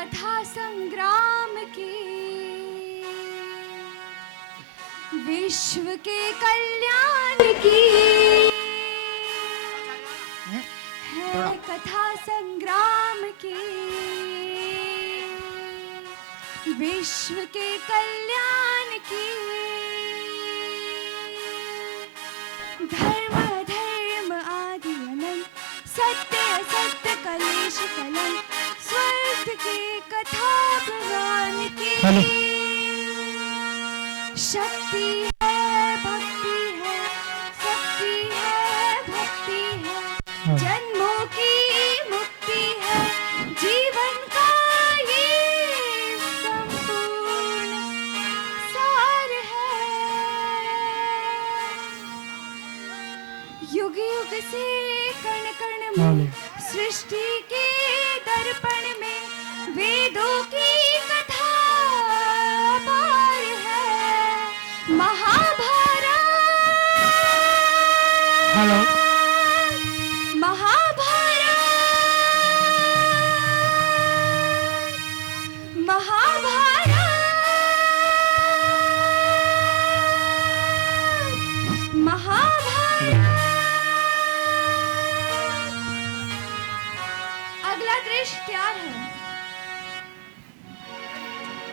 कथा संग्राम की, विश्व के कल्याण की है कथा संग्राम की, विश्व के कल्याण की। धर्म अधर्म आदि अनंत, सत्य असत्य कलेश कलंक, स्वर्ग की कथा भगवान की। शक्ति है भक्ति है, शक्ति है भक्ति है, जन्मों की मुक्ति है, जीवन का ये संपूर्ण सार है। युग युग से कण कण में, सृष्टि के दर्पण में, वेदों की कथा अपार है। महाभारत, महाभारत, महाभारत, महाभारत। अगला दृश्य तैयार है।